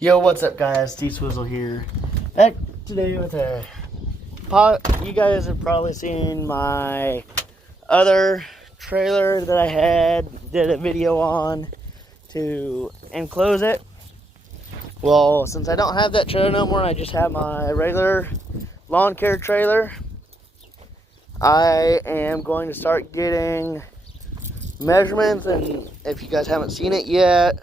Yo, what's up, guys? D-Swizzle here. Back today with a you guys have probably seen my other trailer that I did a video on to enclose it. Well, since I don't have that trailer no more and I just have my regular lawn care trailer, I am going to start getting measurements. And if you guys haven't seen it yet,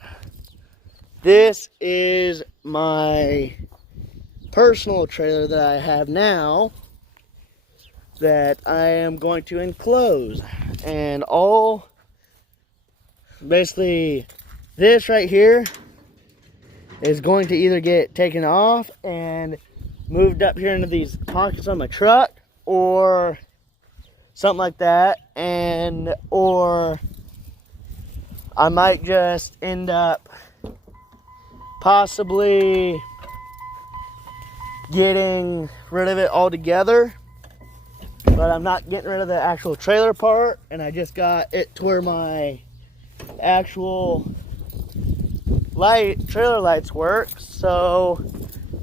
this is my personal trailer that I have now that I am going to enclose. And basically this right here is going to either get taken off and moved up here into these pockets on my truck or something like that, or I might just end up possibly getting rid of it altogether, but I'm not getting rid of the actual trailer part, and I just got it to where my actual trailer lights work. So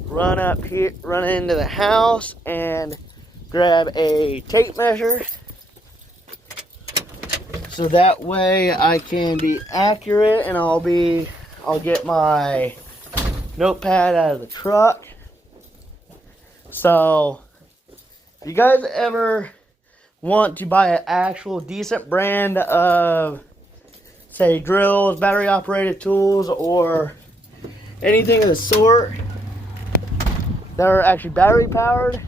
run up here, run into the house and grab a tape measure so that way I can be accurate, and I'll get my notepad out of the truck. So if you guys ever want to buy an actual decent brand of, say, drills, battery operated tools, or anything of the sort that are actually battery powered,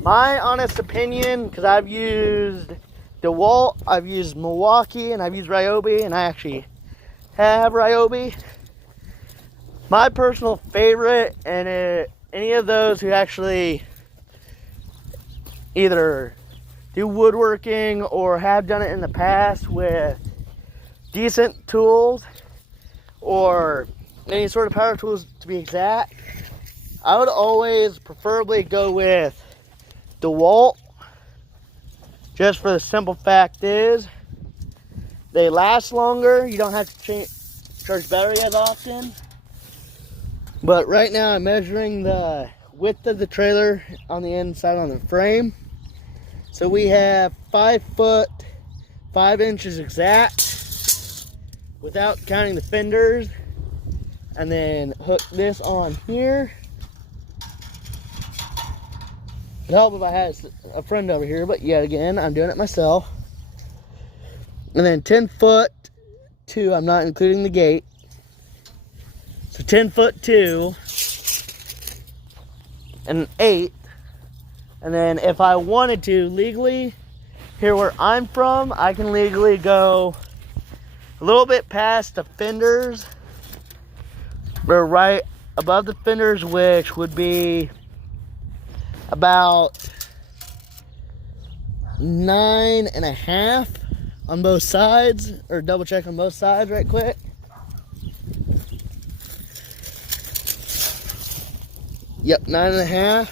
my honest opinion, because I've used DeWalt, I've used Milwaukee, and I've used Ryobi, and I actually have Ryobi. My personal favorite, and any of those who actually either do woodworking or have done it in the past with decent tools or any sort of power tools to be exact, I would always preferably go with DeWalt, just for the simple fact is they last longer. You don't have to charge battery as often. But right now I'm measuring the width of the trailer on the inside on the frame. So we have 5 foot 5 inches exact without counting the fenders, and then hook this on here. It'd help if I had a friend over here, but yet again I'm doing it myself. And then 10 foot 2, I'm not including the gate. So 10 foot 2 and an 8. And then if I wanted to legally, here where I'm from, I can legally go a little bit past the fenders. We're right above the fenders, which would be about 9.5 on both sides, or double check on both sides right quick. Yep, 9.5.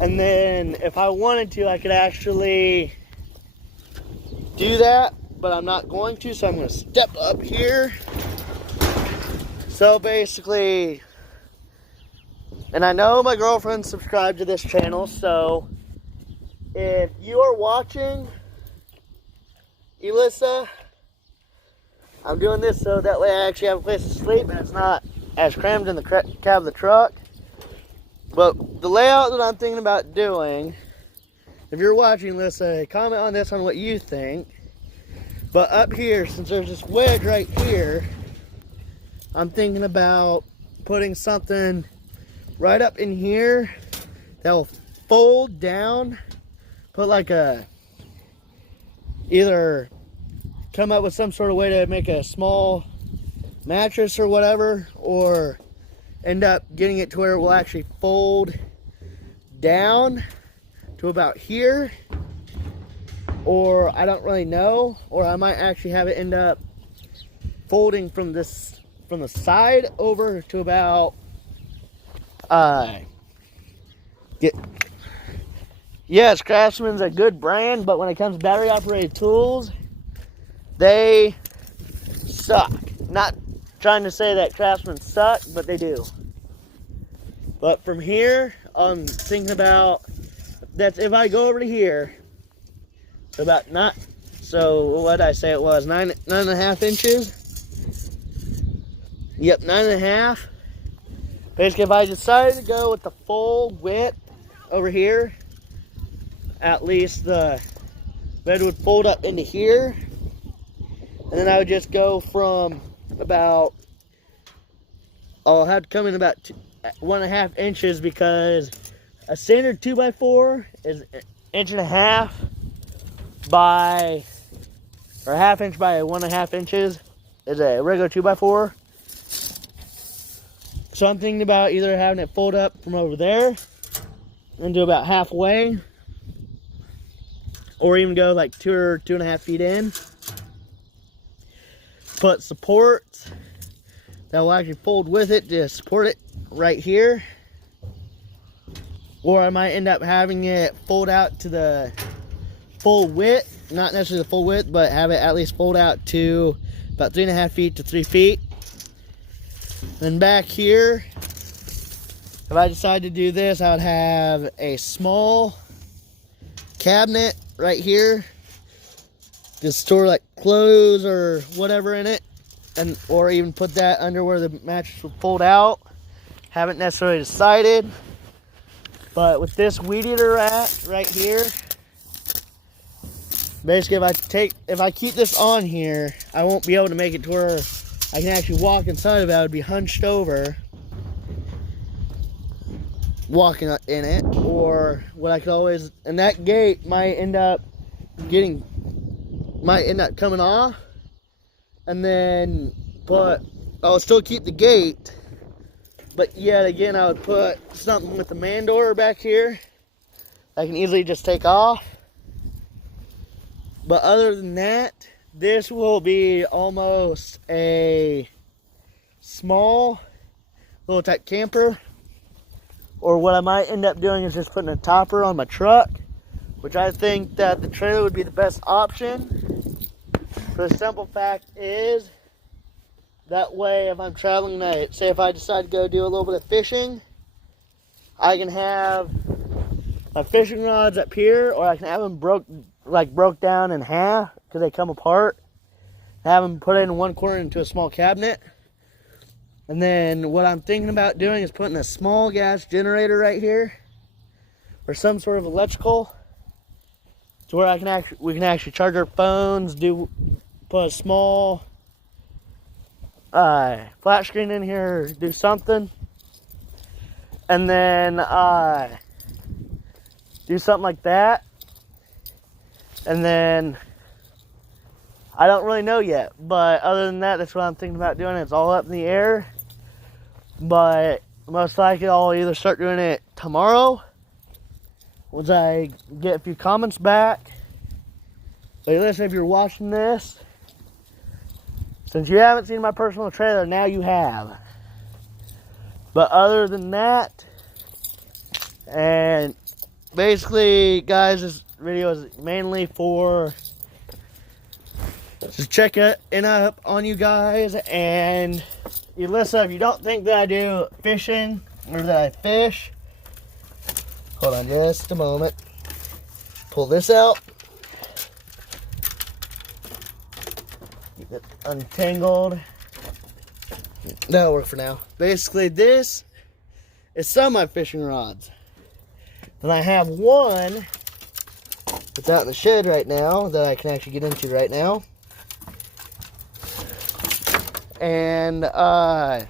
And then if I wanted to, I could actually do that, but I'm not going to, so I'm going to step up here. So basically, and I know my girlfriend subscribed to this channel, so if you are watching, Elissa, I'm doing this so that way I actually have a place to sleep and it's not as crammed in the cab of the truck. But the layout that I'm thinking about doing, if you're watching, Elissa, comment on this on what you think. But up here, since there's this wedge right here, I'm thinking about putting something right up in here that will fold down. Put like either come up with some sort of way to make a small mattress or whatever, or end up getting it to where it will actually fold down to about here, or I don't really know, or I might actually have it end up folding from the side over to about yes, Craftsman's a good brand, but when it comes to battery operated tools, they suck. Not trying to say that Craftsman suck, but they do. But from here, I'm thinking about, that's if I go over to here, about not, so what did I say it was, 9.5 inches? Yep, 9.5. Basically, if I decided to go with the full width over here, at least the bed would fold up into here. And then I would just go from about, I'll have to come in about 1.5 inches, because a standard 2x4 is 1.5 inches by, or 1/2 inch by 1.5 inches is a regular 2x4. So I'm thinking about either having it fold up from over there and do about halfway, or even go like 2 or 2.5 feet in. Put supports that will actually fold with it to support it right here. Or I might end up having it fold out to the full width, not necessarily the full width, but have it at least fold out to about 3.5 feet to 3 feet. Then back here, if I decide to do this, I would have a small cabinet right here to store like clothes or whatever in it, and or even put that under where the mattress will fold out. Haven't necessarily decided, but with this weed eater rack right here, basically if I keep this on here, I won't be able to make it to where I can actually walk inside of it. I would be hunched over walking in it, or what I could always, and that gate might end up coming off, and then I'll still keep the gate, but yet again I would put something with the man door back here that I can easily just take off. But other than that, this will be almost a small little type camper. Or what I might end up doing is just putting a topper on my truck, which I think that the trailer would be the best option. For the simple fact is, that way if I'm traveling night, say if I decide to go do a little bit of fishing, I can have my fishing rods up here, or I can have them broke down in half because they come apart. Have them put in one corner into a small cabinet. And then what I'm thinking about doing is putting a small gas generator right here, or some sort of electrical, to where we can actually charge our phones, put a small flat screen in here, do something, and then do something like that. And then I don't really know yet, but other than that, that's what I'm thinking about doing. It's all up in the air, but most likely I'll either start doing it tomorrow once I get a few comments back. But listen, if you're watching this, since you haven't seen my personal trailer, now you have. But other than that, and basically guys, this video is mainly for just check in up on you guys. And listen, if you don't think that I do fishing or that I fish, hold on just a moment. Pull this out. Keep it untangled. That'll work for now. Basically, this is some of my fishing rods. And I have one that's out in the shed right now that I can actually get into right now. And I'll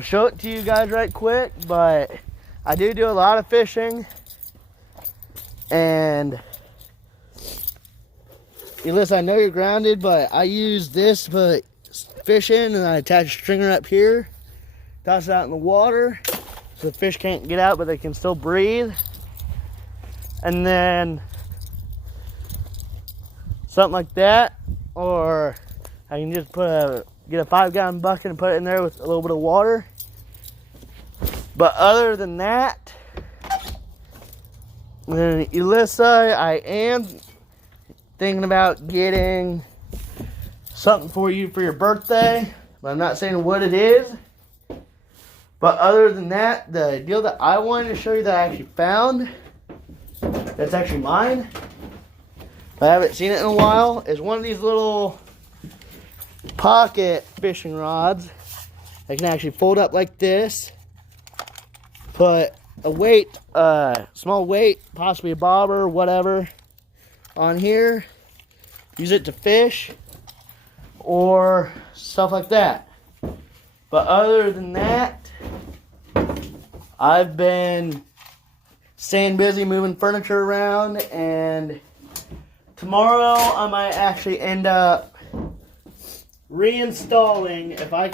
show it to you guys right quick, but I do a lot of fishing. And listen, I know you're grounded, but I use this to put fish in, and I attach a stringer up here, toss it out in the water so the fish can't get out, but they can still breathe. And then something like that, or I can just get a 5-gallon bucket and put it in there with a little bit of water. But other than that, then Elissa, I am thinking about getting something for you for your birthday. but I'm not saying what it is. But other than that, the deal that I wanted to show you that I actually found, that's actually mine, but I haven't seen it in a while, is one of these little pocket fishing rods. They can actually fold up like this, put a weight, small weight, possibly a bobber, whatever, on here. Use it to fish or stuff like that. But other than that, I've been staying busy moving furniture around, and tomorrow I might actually end up reinstalling, if I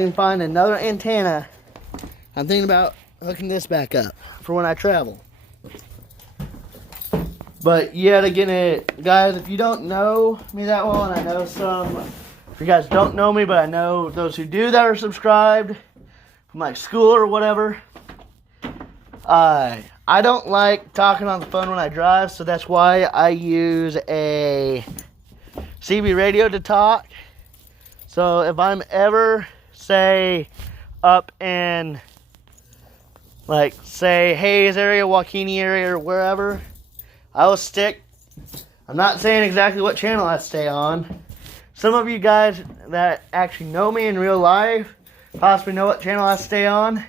can find another antenna. I'm thinking about hooking this back up for when I travel. But yet again, guys, if you don't know me that well, and I know some, if you guys don't know me, but I know those who do that are subscribed from like school or whatever, I don't like talking on the phone when I drive, so that's why I use a CB radio to talk. So if I'm ever, say, up in, like, say, Hayes area, Waukene area, or wherever, I will stick. I'm not saying exactly what channel I stay on. Some of you guys that actually know me in real life possibly know what channel I stay on.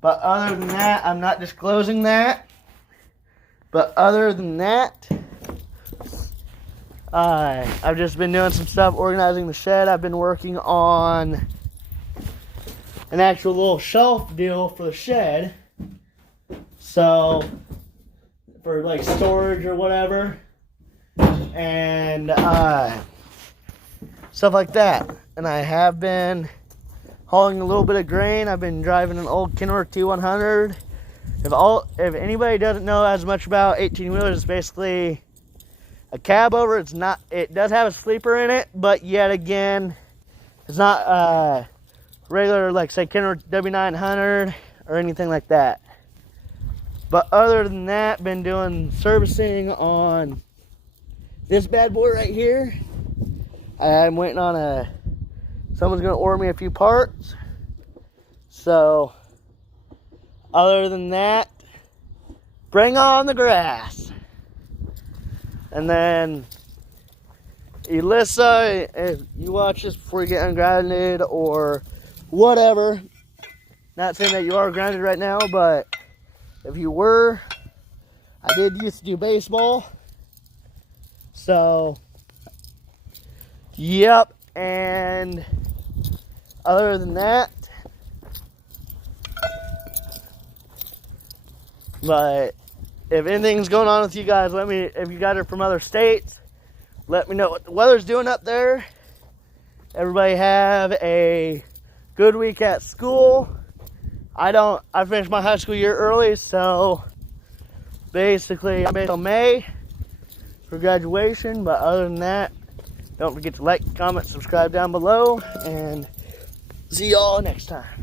But other than that, I'm not disclosing that. But other than that, I've just been doing some stuff, organizing the shed. I've been working on an actual little shelf deal for the shed. So, for like storage or whatever. And stuff like that. And I have been hauling a little bit of grain. I've been driving an old Kenworth T100. If anybody doesn't know as much about 18-wheelers, it's basically a cab over. It does have a sleeper in it, but yet again, it's not regular, like say Kenworth W900 or anything like that. But other than that, been doing servicing on this bad boy right here. I'm waiting on someone's gonna order me a few parts. So other than that, bring on the grass. And then Elissa, if you watch this before you get ungrounded or whatever, not saying that you are grounded right now, but if you were, I did used to do baseball. So, yep. And other than that, but if anything's going on with you guys, let me, if you guys are from other states, let me know what the weather's doing up there. Everybody have a good week at school. I finished my high school year early, so basically I'm until May for graduation. But other than that, don't forget to like, comment, subscribe down below, and see y'all next time.